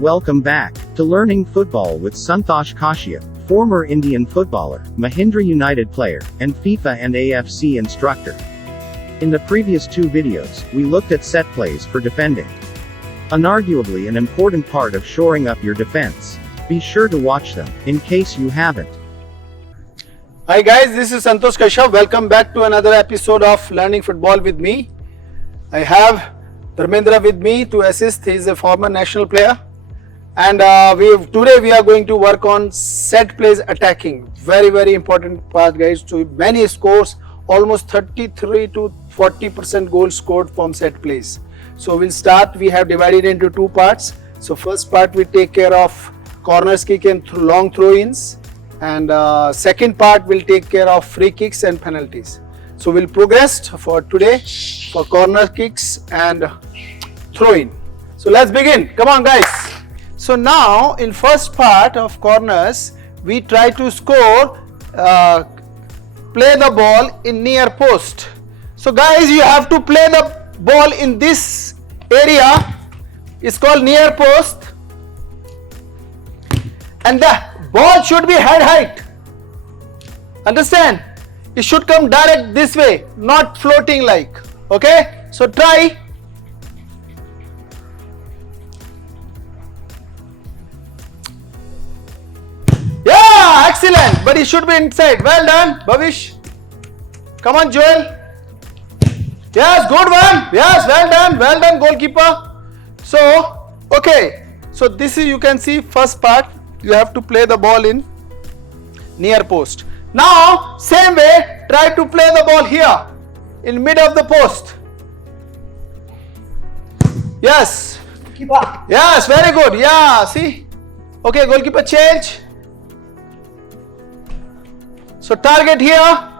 Welcome back to Learning Football with Santosh Kashyap, former Indian footballer, Mahindra United player, and FIFA and AFC instructor. In the previous two videos, we looked at set plays for defending. Unarguably an important part of shoring up your defense. Be sure to watch them, in case you haven't. Hi guys, this is Santosh Kashyap. Welcome back to another episode of Learning Football with me. I have Dharmendra with me to assist. He is a former national player. And today we are going to work on set plays attacking. Very important part, guys. To many scores, almost 33 to 40% goals scored from set plays. So we'll start. We have divided into two parts. So first part we take care of corners kick and long throw-ins. And second part will take care of free kicks and penalties. So we'll progress for today for corner kicks and throw-in. So let's begin. Come on, guys. So now in first part of corners, we try to score, play the ball in near post. So guys, you have to play the ball in this area. It's called near post. And the ball should be head height. Understand? It should come direct this way, not floating like. Okay? So try. Yeah, excellent. But it should be inside. Well done, Bhavish. Come on, Joel. Yes, good one. Yes, well done, goalkeeper. So, okay. So this is, you can see first part. You have to play the ball in near post. Now, same way, try to play the ball here in mid of the post. Yes. Keeper. Yes, very good. Yeah, see. Okay, goalkeeper change. So target here.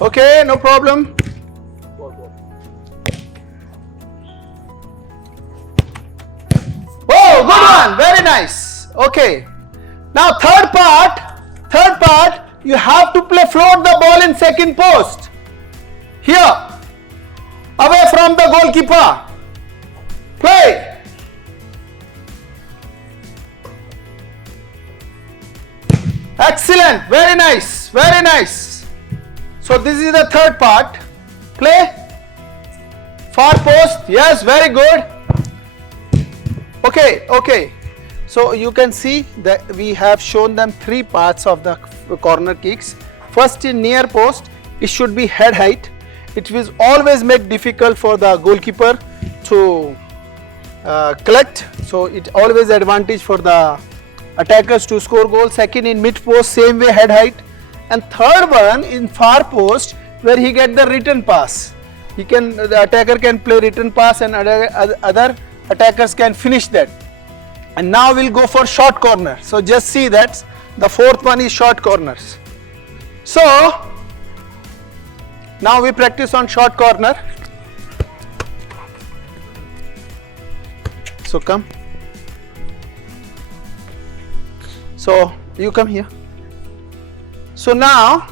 Okay, no problem. Oh, good one. Very nice. Okay. Now third part, you have to float the ball in second post. Here. Away from the goalkeeper. Play. Excellent. Very nice. Very nice. So this is the third part. Play. Far post. Yes, very good. Okay. So you can see that we have shown them three parts of the corner kicks. First, in near post, it should be head height. It will always make difficult for the goalkeeper to collect. So it always advantage for the attackers to score goal. Second, in mid post, same way, head height. And third one in far post, where he get the return pass. The attacker can play return pass and other attackers can finish that. And now we'll go for short corner. So just see that the fourth one is short corners. So now we practice on short corner. So come. So you come here. So now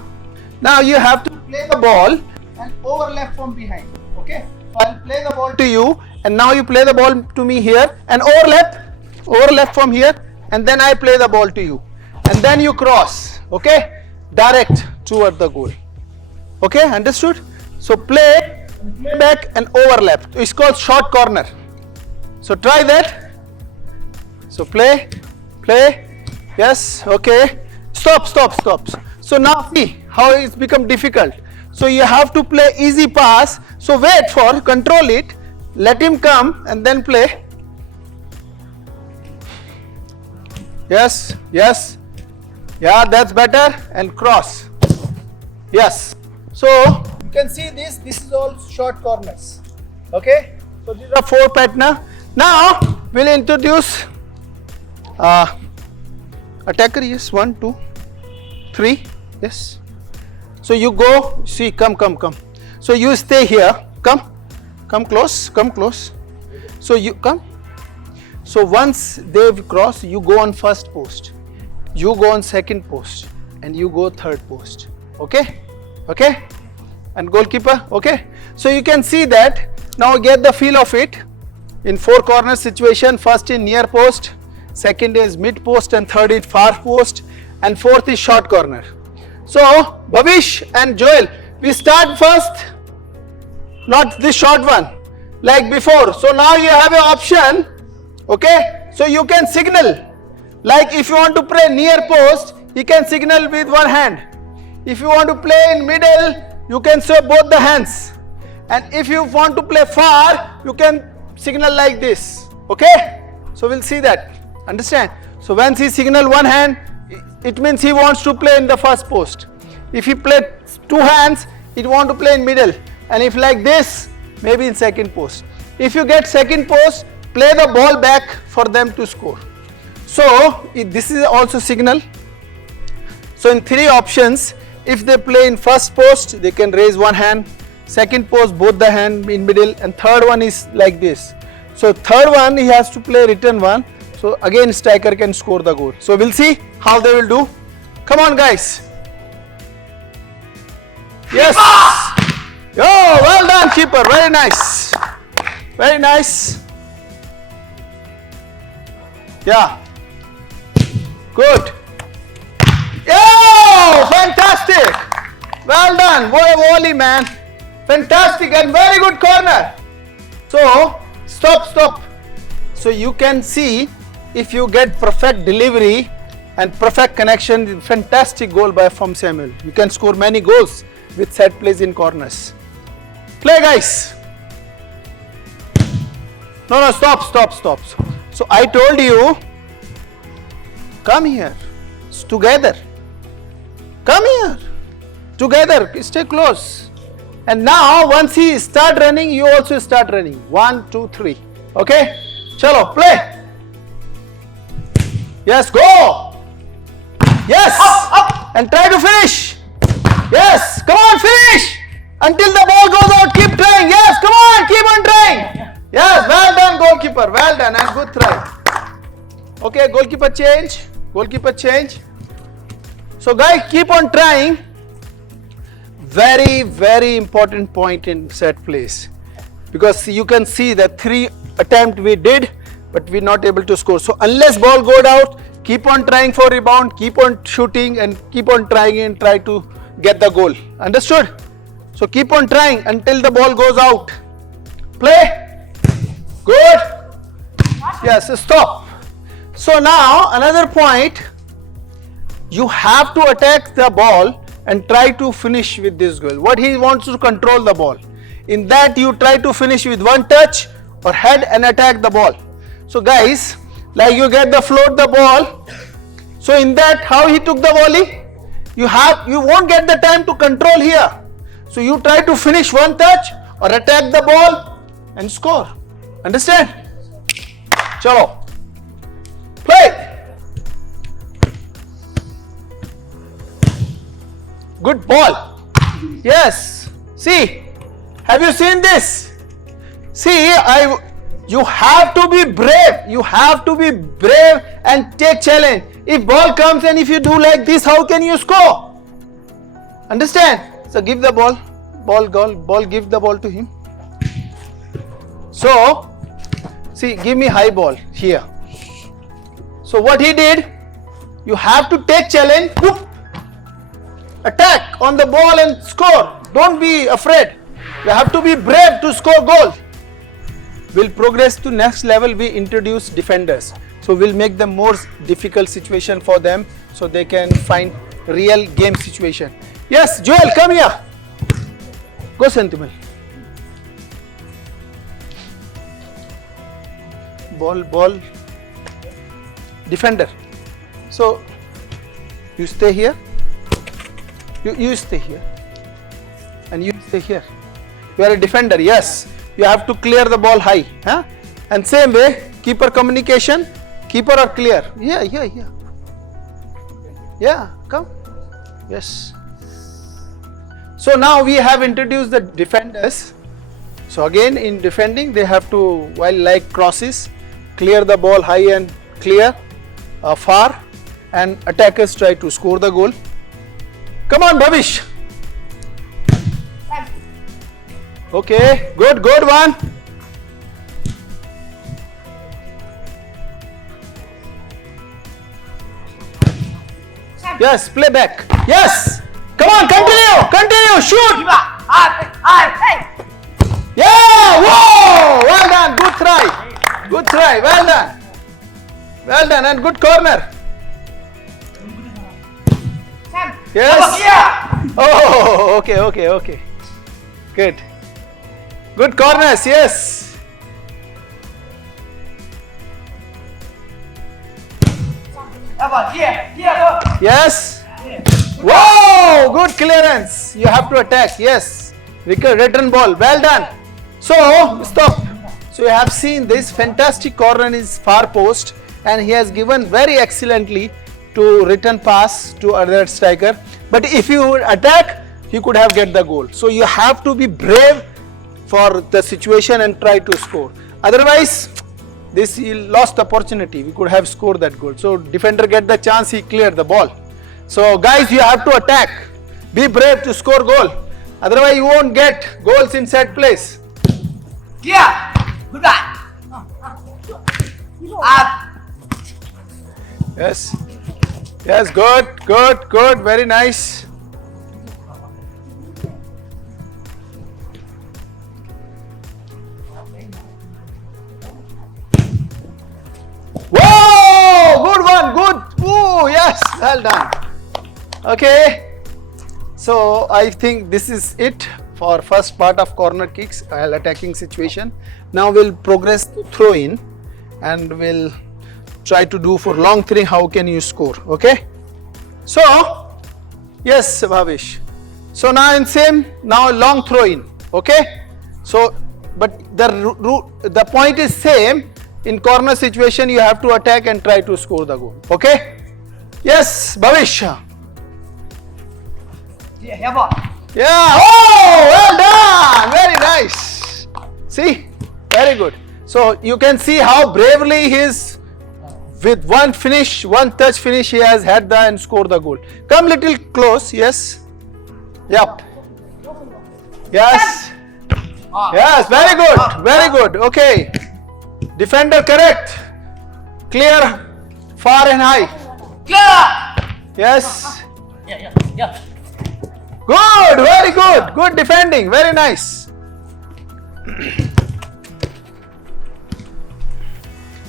you have to play the ball and overlap from behind. Okay. So I'll play the ball to you, and now you play the ball to me here and overlap from here, and then I play the ball to you, and then you cross. Okay. Direct toward the goal. Okay. Understood? So play back and overlap. It's called short corner. So try that. So play. Yes. Okay. Stop. So now see how it's become difficult. So you have to play easy pass. So wait for, control it, let him come and then play. Yes. Yeah, that's better. And cross. Yes. So you can see this is all short corners. Okay. So these are four patterns. Now we'll introduce attacker. Yes, 1, 2, 3. Yes. So you go, see, come. So you stay here. Come close. So you come. So once they've crossed, you go on first post, you go on second post, and you go third post. Okay. And goalkeeper. Okay. So you can see that. Now get the feel of it. in four corner situation. First in near post, second is mid post, and third is far post, and fourth is short corner. So Bhavish and Joel, we start first, not the short one like before. So now you have an option, okay? So you can signal, like if you want to play near post, you can signal with one hand. If you want to play in middle, you can show both the hands. And if you want to play far, you can signal like this, okay? So we'll see that, understand? So once he signal one hand, it means he wants to play in the first post. If he play two hands, he want to play in middle. And if like this, maybe in second post. If you get second post, play the ball back for them to score. So this is also signal. So in three options, if they play in first post, they can raise one hand, second post both the hand in middle, and third one is like this. So third one he has to play return one. So again striker can score the goal. So we'll see how they will do. Come on guys. Yes. Oh, well done keeper. Very nice. Very nice. Yeah. Good. Oh, fantastic. Well done. What a volley, man. Fantastic and very good corner. So stop. So you can see, if you get perfect delivery and perfect connection, fantastic goal from Samuel. You can score many goals with set plays in corners. Play guys. No, stop. So I told you, come here, it's together. Come here, together, stay close. And now once he start running, you also start running. 1, 2, 3. Okay? Chalo, play. Yes, go. Yes. Up. And try to finish. Yes, come on, finish. Until the ball goes out, keep trying. Yes, come on, keep on trying. Yes, well done goalkeeper. Well done and good try. Okay, goalkeeper change. So guys, keep on trying. Very important point in set plays, because you can see that 3 attempts we did, but we're not able to score. So unless ball goes out, keep on trying for rebound, keep on shooting, and keep on trying and try to get the goal. Understood? So keep on trying until the ball goes out. Play. Good. Yes, stop. So now another point, you have to attack the ball and try to finish with this goal. What he wants to control the ball. In that you try to finish with one touch or head and attack the ball. So guys, like you get the float the ball. So in that, how he took the volley, you won't get the time to control here. So you try to finish one touch or attack the ball and score. Understand? Chalo. Play. Good ball. Yes. See, have you seen this? See, you have to be brave. You have to be brave and take challenge. If ball comes and if you do like this, how can you score? Understand? So give the ball, give the ball to him. So, see, give me high ball here. So what he did, you have to take challenge. Whoop. Attack on the ball and score. Don't be afraid. You have to be brave to score goal. We'll progress to next level. We introduce defenders. So we'll make them more difficult situation for them, so they can find real game situation. Yes, Joel, come here. Go Sentinel. Ball. Defender. So you stay here. You stay here and you stay here. You are a defender, yes. You have to clear the ball high. Huh? And same way, keeper communication, keeper are clear. Yeah, come. Yes. So now we have introduced the defenders. So again in defending, they have to, while like crosses, clear the ball high and clear, far, and attackers try to score the goal. Come on, Bhavish. Okay, good one. Yes, play back. Yes. Come on, continue. Continue. Shoot. Yeah. Whoa. Well done. Good try. Good try. Well done. Well done. And good corner. Yes. Oh, okay, okay, okay. Good. Good corners. Yes. Yes. Wow, good clearance. You have to attack. Yes. Return ball. Well done. So, stop. So, you have seen this fantastic corner in his far post, and he has given very excellently to return pass to other striker. But if you attack, he could have get the goal. So, you have to be brave for the situation and try to score. Otherwise, this he lost opportunity. We could have scored that goal. So defender get the chance, he cleared the ball. So guys, you have to attack. Be brave to score goal. Otherwise, you won't get goals in set place. Yeah, good one. Up. Yes. Yes, good, good, good. Very nice. Whoa! Good one, good. Oh, yes, well done. Okay. So, I think this is it for first part of corner kicks while attacking situation. Now, we'll progress to throw in and we'll try to do for long three how can you score. Okay. So, yes, Bhavish. So, now in same, now long throw in. Okay. So, but the point is same. In corner situation, you have to attack and try to score the goal. Okay? Yes, Bhavish. Yeah, boy. Yeah. Oh, well done. Very nice. See? Very good. So, you can see how bravely he is with one finish, one touch finish, he has had the and scored the goal. Come little close. Yes. Yep. Yes. Yes. Very good. Very good. Okay. Defender correct. Clear. Far and high. Clear. Yes. Yeah. Good. Very good. Good defending. Very nice.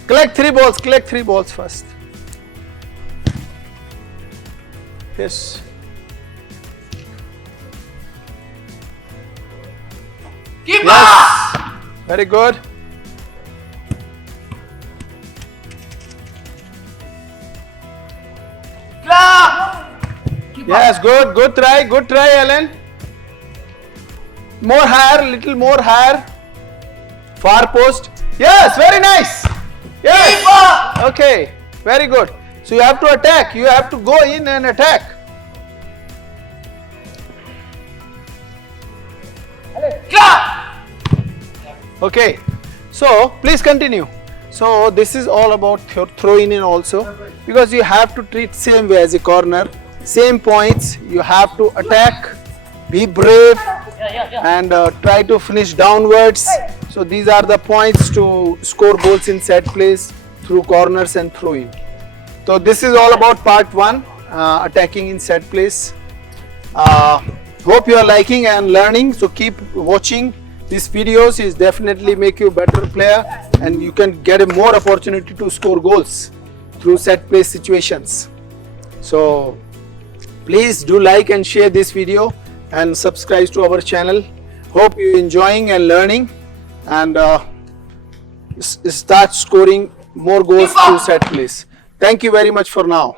Collect three balls. Collect three balls first. Yes. Keeper. Yes. Very good. Yes, good, good try, Alan. More higher, little more higher. Far post. Yes, very nice. Yes. Keeper. Okay, very good. So you have to attack. You have to go in and attack. Okay. So please continue. So this is all about throwing in also, because you have to treat same way as a corner. Same points, you have to attack, be brave and try to finish downwards. So these are the points to score goals in set plays through corners and throw in. So this is all about part 1, attacking in set plays. Hope you are liking and learning, so keep watching. These videos is definitely make you a better player and you can get a more opportunity to score goals through set play situations. So please do like and share this video and subscribe to our channel. Hope you enjoying and learning and start scoring more goals through set plays. Thank you very much for now.